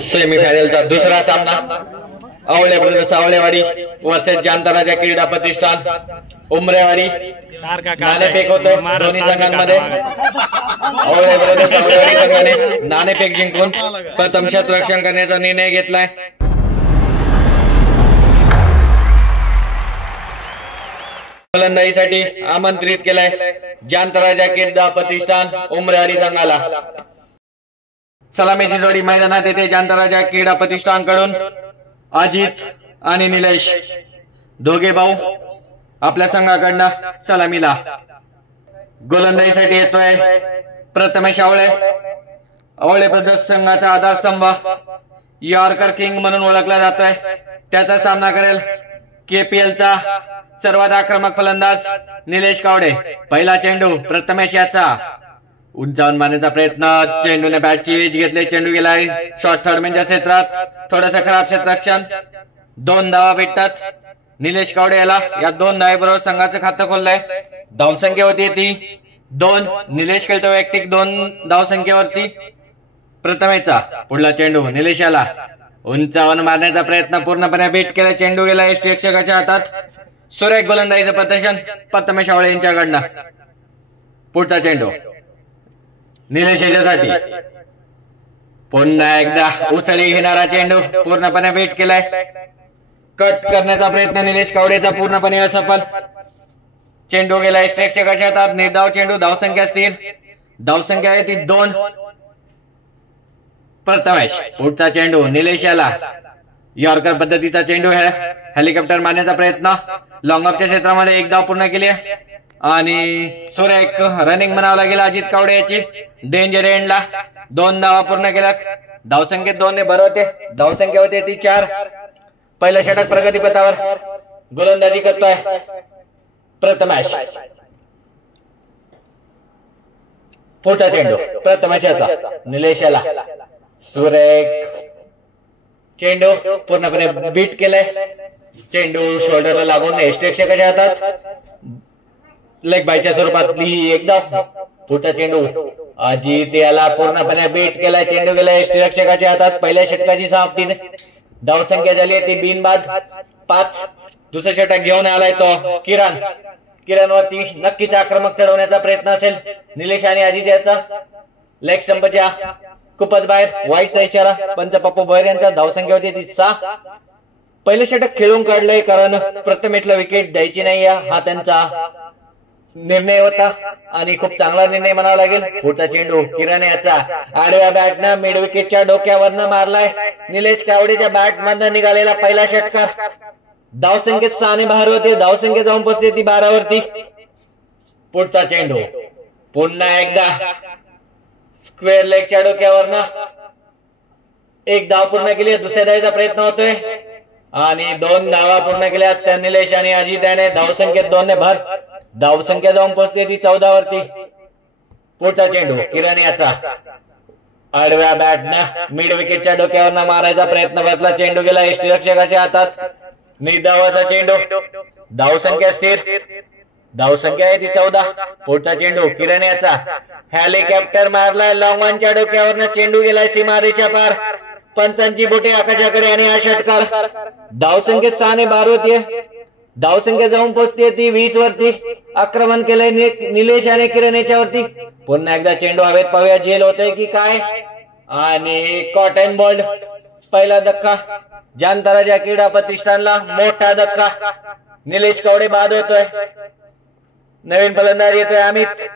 सेमीफायनलचा दुसरा सामना आवळे brothers आवळेवाडी versus जानताराजा क्रीडा प्रतिष्ठान उमरेवाडी नाणेफेक होतोय दोन्ही संघांमध्ये। आवळे ब्रदर्स आवळेवाडी संघाने नाणेफेक जिंकून प्रथम क्षेत्ररक्षण करण्याचा निर्णय घेतलाय। फलंदाजीसाठी आमंत्रित केलाय जानताराजा क्रीडा प्रतिष्ठान उमरेवाडी संघाला। सलामीची जोडी मैदानात येते जानताराजा क्रीडा प्रतिष्ठान कडून अजित आणि निलेश दोघे भाऊ आपल्या संघाकडनं सलामीला। गोलंदाजीसाठी येतोय प्रथमेश आवळे। आवळे ब्रदर्स संघाचा आधारस्तंभ यॉर्कर किंग म्हणून ओळखला जातोय। त्याचा सामना करेल KPL चा सर्वात आक्रमक फलंदाज निलेश कावडे। पहिला चेंडू प्रथमेश याचा उंचावून मारण्याचा प्रयत्न, चेंडूने बॅटची वीज घेतली, चेंडू गेलाय शॉर्ट थर्डमॅनच्या क्षेत्रात, थोडंसं खराब क्षेत्ररक्षण, 2 धावा भेटतात निलेश कावडे याला। या 2 धावेबरोबर संघाचं खातं खोललंय। धावसंख्या होती ती 2, निलेश खेळतो वैयक्तिक 2 धावसंख्येवरती। प्रथमेशचा पुढला चेंडू निलेश याला उंचावून मारण्याचा प्रयत्न, पूर्णपणे बीट केला, चेंडू गेला प्रेक्षकाच्या हातात। सुरेख गोलंदाजीचं प्रदर्शन प्रथमेश आवळे यांच्याकडनं। पुढचा चेंडू निलेश याच्यासाठी, पुन्हा एकदा उचली घेणारा चेंडू, पूर्णपणे बीट केलाय, कट करण्याचा प्रयत्न निलेश कावडेचा पूर्णपणे असफल। चेंडू गेलाय प्रेक्षकाच्या हातात, निर्धाव चेंडू, धावसंख्या स्थिर, धावसंख्या आहे ती 2। प्रथमेश पुढचा चेंडू निलेश याला यॉर्कर पद्धतीचा चेंडू, हेलिकॉप्टर मारण्याचा प्रयत्न, लॉंग ऑफच्या क्षेत्रामध्ये 1 धाव पूर्ण केली आणि सुरेख रनिंग म्हणावं लागेल अजित कावडे याची। डेंजर एंडला 2 धावा पूर्ण केल्या, धावसंख्येत 2 ने भरवते, धावसंख्या होते ती 4। पहिलं षटक प्रगतीपथावर गोलंदाजी करतोय प्रथमेश। पुढचा चेंडू प्रथमेश याचा निलेश याला, सुरेख चेंडू पूर्णपणे बीट केलाय, चेंडू शोल्डरला लागून प्रेक्षकाच्या हातात, लेग बायच्या स्वरूपातली 1 धाव। पुढचा चेंडू अजित याला पूर्णपणे बीट केलाय, चेंडू गेलाय रक्षकाच्या हातात। पहिल्या षटकाची समाप्ती, धावसंख्या झाली ती बिनबाद 5। दुसरं षटक घेऊन आलाय तो किरणवरती नक्कीच आक्रमक चढवण्याचा प्रयत्न असेल निलेश आणि अजित याचा। लेग स्टंपच्या खूपच बाहेर, वाईटचा इशारा पंच पप्पू भैर यांचा। धावसंख्या होती ती 6। पहिलं षटक खेळून काढलंय कारण प्रथमेशला विकेट द्यायची नाही, हा त्यांचा निर्णय होता आणि खूप चांगला निर्णय म्हणावा लागेल। पुढचा चेंडू किरण याचा आडव्या बॅटनं मिड विकेटच्या डोक्यावरनं मारलाय, निलेश कावडेच्या बॅट मधनं निघालेला पहिला षटकार। धावसंख्येत 6 ने बाहेर होते, धावसंख्या जाऊन पोहोचते ती 12 वरती। पुढचा चेंडू पुन्हा एकदा स्क्वेअर लेगच्या डोक्यावरनं 1 धाव पूर्ण केली, दुसऱ्या धावेचा प्रयत्न होतोय आणि 2 धावा पूर्ण केल्या त्या निलेश आणि अजित याने। धावसंख्येत 2 ने भर, धावसंख्या जाऊन पोहोचते ती 14 वरती। पुढचा चेंडू किरण याचा आडव्या बॅटनं मिड विकेटच्या डोक्यावरनं मारायचा प्रयत्न बसला, चेंडू गेला रक्षकाच्या हातात। निर्धावाचा चेंडू, धावसंख्या स्थिर, धावसंख्या आहे ती 14। पुढचा चेंडू किरण याचा हेलिकॉप्टर मारलाय लॉंग ऑनच्या डोक्यावरनं, चेंडू गेलाय सीमारेषा पार, पंचांची बोटे आकाशाकडे आणि हा षटकार। धावसंख्येत 6 ने 12 होतीये, धावसंख्या जाऊन पोहोचते ती 20 वरती। आक्रमण केलंय निलेश आणि किरण याच्यावरती। पुन्हा एकदा चेंडू हवेत, पाहूया झेल होतोय की काय, आणि कॉटन बॉल्ड। पहिला धक्का जानताराजा क्रीडा प्रतिष्ठानला, मोठा धक्का, निलेश कावडे बाद होतोय। नवीन फलंदाज येतोय अमित।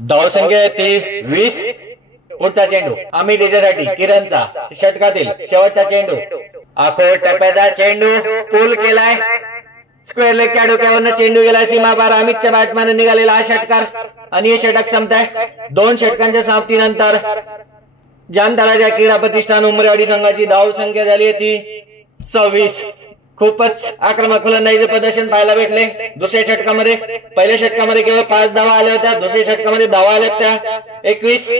धावसंख्या ती 20। पुढचा चेंडू अमित याच्यासाठी किरणचा, षटकातील शेवटचा चेंडू, आखो टप्प्याचा चेंडू, पूल केलाय, स्क्वेअर लेगच्या डोक्यावरनं चेंडू गेलाय सीमापार। अमितच्या बॅटमॅन निघालेला हा षटकार आणि हे षटक संपताय। 2 षटकांच्या समाप्तीनंतर जानताराजा क्रीडा प्रतिष्ठान उमरेवाडी संघाची धावसंख्या झाली ती 26। खूपच आक्रमक फलंदाजीचे प्रदर्शन पाहायला भेटले दुसऱ्या षटकामध्ये। पहिल्या षटकामध्ये केवळ 5 धावा आल्या होत्या, दुसऱ्या षटकामध्ये धावा आल्या त्या 21।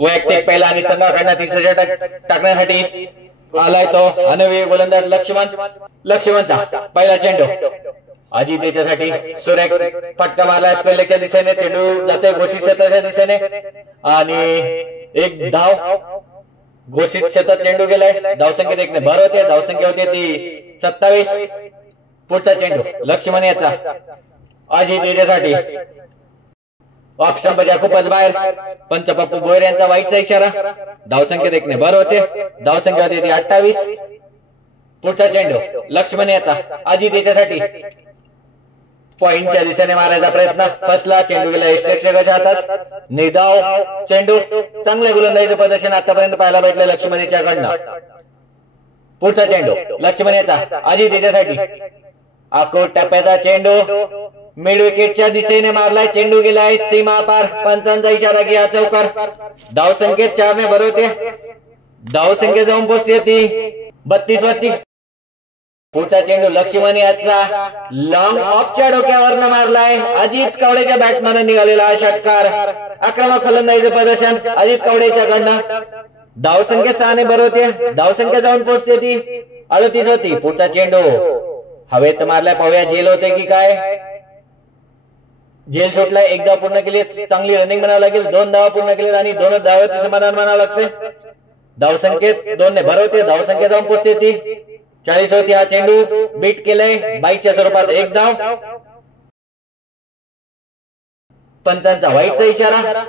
वैयक्तिक पहिला आणि संघाकडनं तिसरं षटक टाकण्यासाठी आलाय तो अनवी गोलंदाज लक्ष्मणचा पहिला चेंडू अजित त्याच्यासाठी सुरेख फटका मारला स्पेलच्या दिशेने, चेंडू जाते घोषित क्षेत्राच्या दिशेने आणि एक धाव घोषित क्षेत्रात चेंडू गेलाय. धावसंख्येत 1 ने भर होते. धावसंख्या होती ती 27. पुढचा चेंडू लक्ष्मण याचा अजित याच्यासाठी ऑफ स्टंपच्या खूपच बाहेर. पंच पप्पू भोयर यांचा वाईटचा इशारा. धावसंख्येत 1 ने भर होते. धावसंख्या होती ती 28. पुढचा चेंडू लक्ष्मण याचा अजित याच्यासाठी पॉइंटच्या दिशेने मारायचा प्रयत्न फसला. चेंडू गेला यष्टेक्षकाच्या हातात. निर्धाव चेंडू. चांगले गोलंदाजीचे प्रदर्शन आतापर्यंत पाहायला भेटले लक्ष्मण याच्याकडनं. पुढचा चेंडू लक्ष्मण याचा अजित याच्यासाठी आखूड टप्प्याचा चेंडू मिड विकेटच्या दिशेने मारलाय. चेंडू गेलाय सीमा पार. पंचांचा इशारा की चौकार. धावसंख्येत 4 ने भर होते. धावसंख्या जाऊन पोहोचते ती 32 वरती. पुढचा चेंडू लक्ष्मण याचा लॉंग ऑफच्या डोक्यावरनं मारलाय. अजित कवडेच्या बॅटमॅन निघालेला हा षटकार. आक्रमक फलंदाजीचे प्रदर्शन अजित कवडेच्याकडनं. धावसंख्या 6 ने भर होते. धावसंख्या जाऊन पोहोचते ती 38 होती. पुढचा चेंडू हवेत मारलाय. पाहूया जेल होते की काय. जेल शॉटला 1 धाव पूर्ण केली. चांगली रनिंग म्हणावं लागेल. 2 धावा पूर्ण केली आणि 2 धावावरती समाधान मानावं लागते. धावसंख्येत 2 ने भर होते. धावसंख्या जाऊन पोहोचते ती 40 होती. हा चेंडू बीट केलाय बाईकच्या स्वरूपात 1 धाव. पंचांचा वाईटचा इशारा.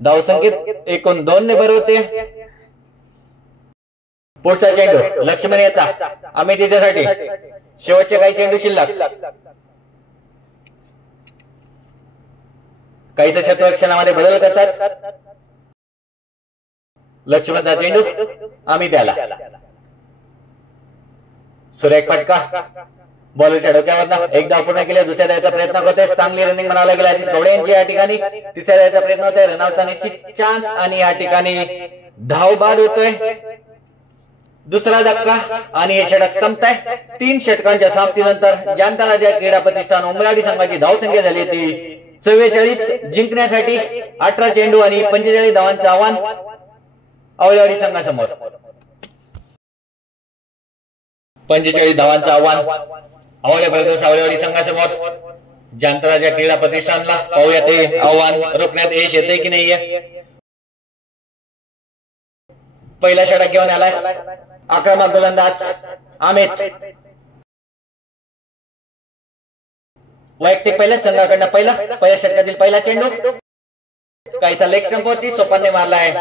धावसंख्येत एकूण 2 ने भर होते. पुढचा चेंडू लक्ष्मण याचा अमित याच्यासाठी शेवटचे काही चेंडू शिल्लक. काहीच क्षेत्ररक्षणामध्ये बदल करतात. लक्ष्मणचा चेंडू अमित याला सुरेख फटका बॉलरच्या डोक्यावर. 1 धाव पूर्ण केली. दुसऱ्या धावाचा प्रयत्न करतोय. चांगली रनिंग म्हणावं लागेल अजित कवडे यांची या ठिकाणी. तिसऱ्या धावाचा प्रयत्न होतोय. रनआउटचा निश्चित चान्स आणि या ठिकाणी धाव बाद होतोय. दुसरा धक्का आणि हे षटक संपताय. 3 षटकांच्या समाप्तीनंतर जनता राज्य क्रीडा प्रतिष्ठान उमराडी संघाची धावसंख्या झाली ती 44. जिंकण्यासाठी 18 चेंडू आणि 45 धावांचं आव्हान आवळेवाडी संघासमोर. 45 धावांचं आव्हान आवळेवाडी संघासमोर. जनता राज्य क्रीडा प्रतिष्ठानला पाहूया ते आव्हान रोखण्यात यश येते की नाहीये. पहिला षटक घेऊन आलाय आक्रमक गोलंदाज अमित. वैयक्तिक पहिल्या संघाकडनं पहिल्या षटकातील पहिला चेंडू काहीसा लेग स्टंपवरती सोपानने मारलाय.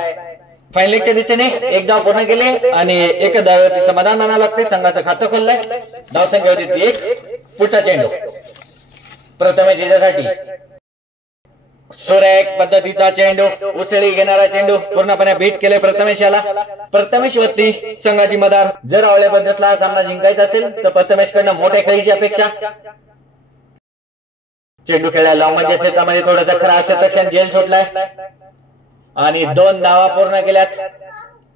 फाईन लेगच्या दिशेने 1 धाव पूर्ण केले आणि 1 धावावरती समाधान मानावं लागते. संघाचं खातं खोललंय. धावसंख्या होती ती 1. पुढचा चेंडू प्रथमेश याच्यासाठी सुरेख पद्धतीचा चेंडू. उसळी घेणारा चेंडू पूर्णपणे बीट केले प्रथमेश याला. प्रथमेश वरती संघाची मदार. जर आवळेबद्दलला सामना जिंकायचा असेल तर प्रथमेश कडनं मोठ्या खेळीची अपेक्षा. चेंडू खेळला लॉंग क्षेत्रामध्ये थोडासा खराब क्षेत्ररक्षण जेल सोडलाय आणि 2 धावा पूर्ण केल्यात.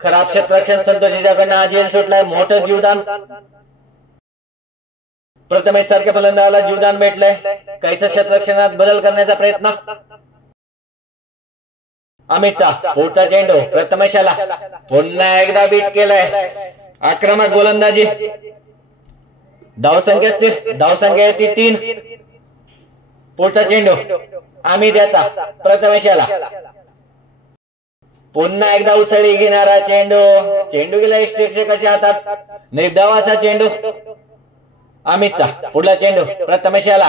खराब क्षेत्ररक्षण संतोष याच्याकडनं जेल सुटलाय. मोठं जीवदान प्रथमेश सारख्या फलंदाजाला जीवदान भेटलंय. काहीच क्षेत्ररक्षणात बदल करण्याचा प्रयत्न अमितचा. पुढचा चेंडू प्रथमेशाला पुन्हा एकदा बीट केलाय. आक्रमक गोलंदाजी. धावसंख्या स्थिर. धावसंख्या येते 3. पुढचा चेंडू अमित याचा प्रथमेशाला पुन्हा एकदा उसळी घेणारा चेंडू. चेंडू गेला प्रेक्षकाच्या हातात. निर्धावाचा चेंडू अमितचा. पुढला चेंडू प्रथमेशाला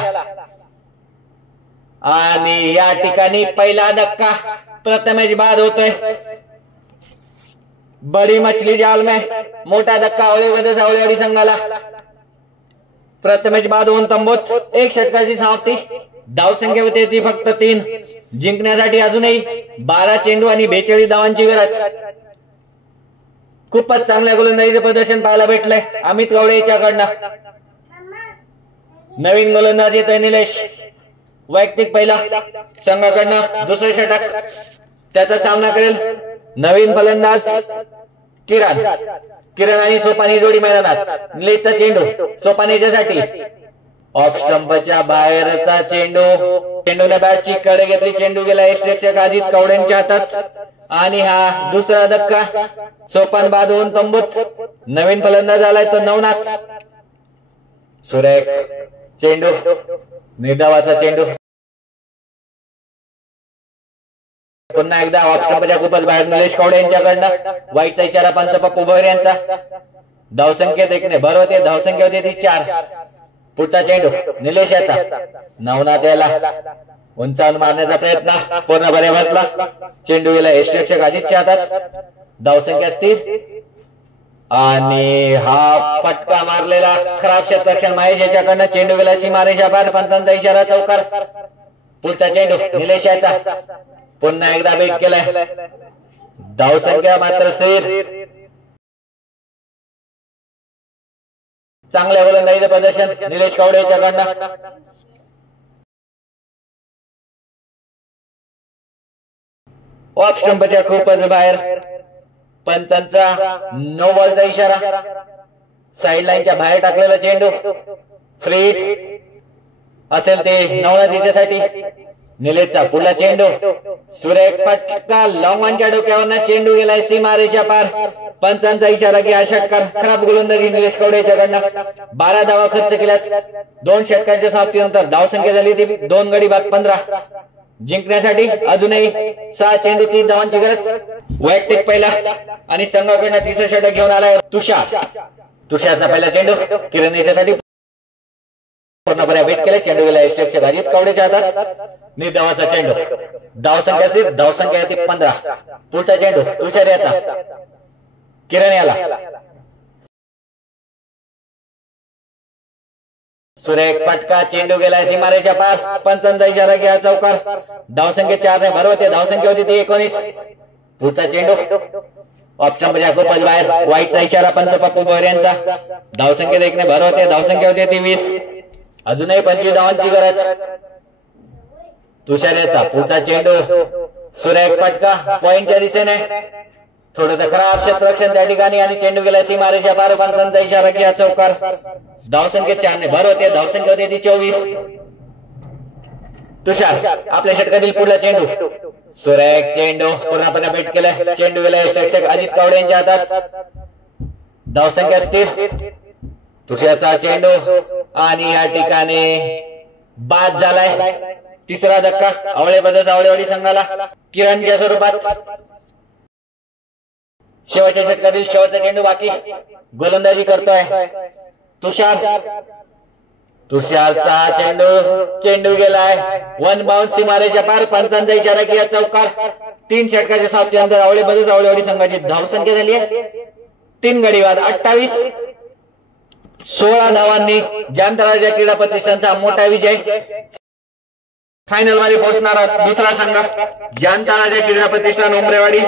आणि या ठिकाणी पहिला धक्का. प्रथमेश बाद होतोय. बडी मछली जाल में मोठा धक्का आवळेवाडी संघाला. प्रथमेश बाद होऊन तंबूत. 1 षटकाची समाप्ती. धावसंख्या होती ती फक्त 3. जिंकण्यासाठी अजूनही 12 चेंडू आणि 42 धावांची गरज. खूपच चांगल्या गोलंदाजीचे प्रदर्शन पाहायला भेटलंय अमित कवडे याच्याकडनं. नवीन गोलंदाज येतोय निलेश. वैयक्तिक पहिला संघाकडनं दुसरे षटक. त्याचा सामना करेल नवीन फलंदाज किरण आणि सोपानी जोडी मैदानात. निलेशचा चेंडू सोपानी याच्यासाठी ऑफ स्टंपच्या बाहेरचा चेंडू. चेंडूने बॅटची कडे घेतली. चेंडू गेला यष्टेक्षक अजित कवडेंच्या हातात आणि हा दुसरा धक्का. सोपान बाद होऊन तंबूत. नवीन फलंदाज आलाय तो नवनाथ. सुरेख चेंडू निर्धावाचा चेंडू पुन्हा एकदा ऑफ स्टंपच्या खूपच बाहेर निलेश कवडे यांच्याकडनं वाईटचा इशारा पंच पप्पू भोयर यांचा धावसंख्येत 1 ने भर होते धावसंख्या होती ती 4 पुढचा चेंडू निलेश याचा नवनाथ याला उंचावून मारण्याचा प्रयत्न पूर्णपणे बसला चेंडू गेला यष्टीरक्षक अजितच्या हातात धावसंख्या स्थिर आणि हा फटका मारलेला खराब क्षेत्ररक्षण महेश याच्याकडनं चेंडू गेला सीमारेषा पार पंचांचा इशारा चौकार पुढचा चेंडू निलेश याचा पुन्हा एकदा बीट केलाय धावसंख्या मात्र स्थिर चांगल्या गोलंदाजीचं प्रदर्शन निलेश कवडे याच्याकडनं ऑफ स्टंपच्या खूपच बाहेर पंचांचा नो बॉलचा इशारा साइड लाईनच्या बाहेर टाकलेला चेंडू फ्री हिट असेल ते नवनाथीच्यासाठी निलेशचा पुढला चेंडू सुरेख फटका लॉंग ऑनच्या डोक्यावरनं चेंडू गेलाय सीमारेषा पार पंचांचा इशारा की हा षटकार खराब गोलंदाजी निलेश कवडे याच्याकडनं 12 धावा खर्च केल्यात 2 षटकांच्या समाप्तीनंतर धावसंख्या झाली ती 2 गडी बाद 15 जिंकण्यासाठी अजूनही 6 चेंडू 3 धावांची गरज वैयक्तिक पहिला आणि संघाकडनं तिसरं षटक घेऊन आलाय तुषारचा पहिला चेंडू किरण याच्यासाठी पूर्णपणे बेट केले चेंडू गेला यष्टीरक्षक अजित कवडेच्या हातात निर्धावाचा चेंडू धावसंख्या स्थिर धावसंख्या होती 15 पुढचा चेंडू तुषार याचा किरण याला सुरेख फटका चेंडू गेलाय सीमारेषा पार पंचांचा इशारा घ्या चौकार धावसंख्या 4 ने भर होते धावसंख्या होती ती 19 पुढचा चेंडू ऑप्शन खूपच बाहेर वाईटचा इशारा पंच पप्पू भोयर यांचा धावसंख्येत 1 ने भर होते धावसंख्या होती ती 20 अजूनही 25 धावांची गरज तुषार याचा पुढचा चेंडू सुरेख फटका पॉइंटच्या दिशेने थोडस खराब क्षेत्ररक्षण त्या ठिकाणी आणि चेंडू गेला सीमारेषा पार पंचांचा इशारा घ्या चौकार धावसंख्येत 4 ने भर होते धावसंख्या होती ती 24 तुषार आपल्या षटकातील पुढला चेंडू सुरेख चेंडू पूर्णपणे बेट केलाय चेंडू गेला यष्टीरक्षक अजित कवडे यांच्या हातात धावसंख्या स्थिर तुषारचा चेंडू आणि या ठिकाणी बाद झालाय तिसरा धक्का आवळे बदस आवळेवाडी संघाला किरणच्या स्वरूपात शेवटच्या षटकातील शेवटचा चेंडू बाकी गोलंदाजी करतोय तुषारचा चेंडू गेलाय 1 बाउन्स सीमारेच्या पार पंचांचा इशारा किया चौकार 3 षटकाच्या समाप्तीनंतर आवळे बदस आवळेवाडी संघाची धावसंख्या झाली आहे 3 गडी बाद 28 16 धावांनी जामतराजा क्रीडा प्रतिष्ठानचा मोठा विजय फायनल मध्ये पोहोचणारा दुसरा संघ जामतराजा क्रीडा प्रतिष्ठान उमरेवाडी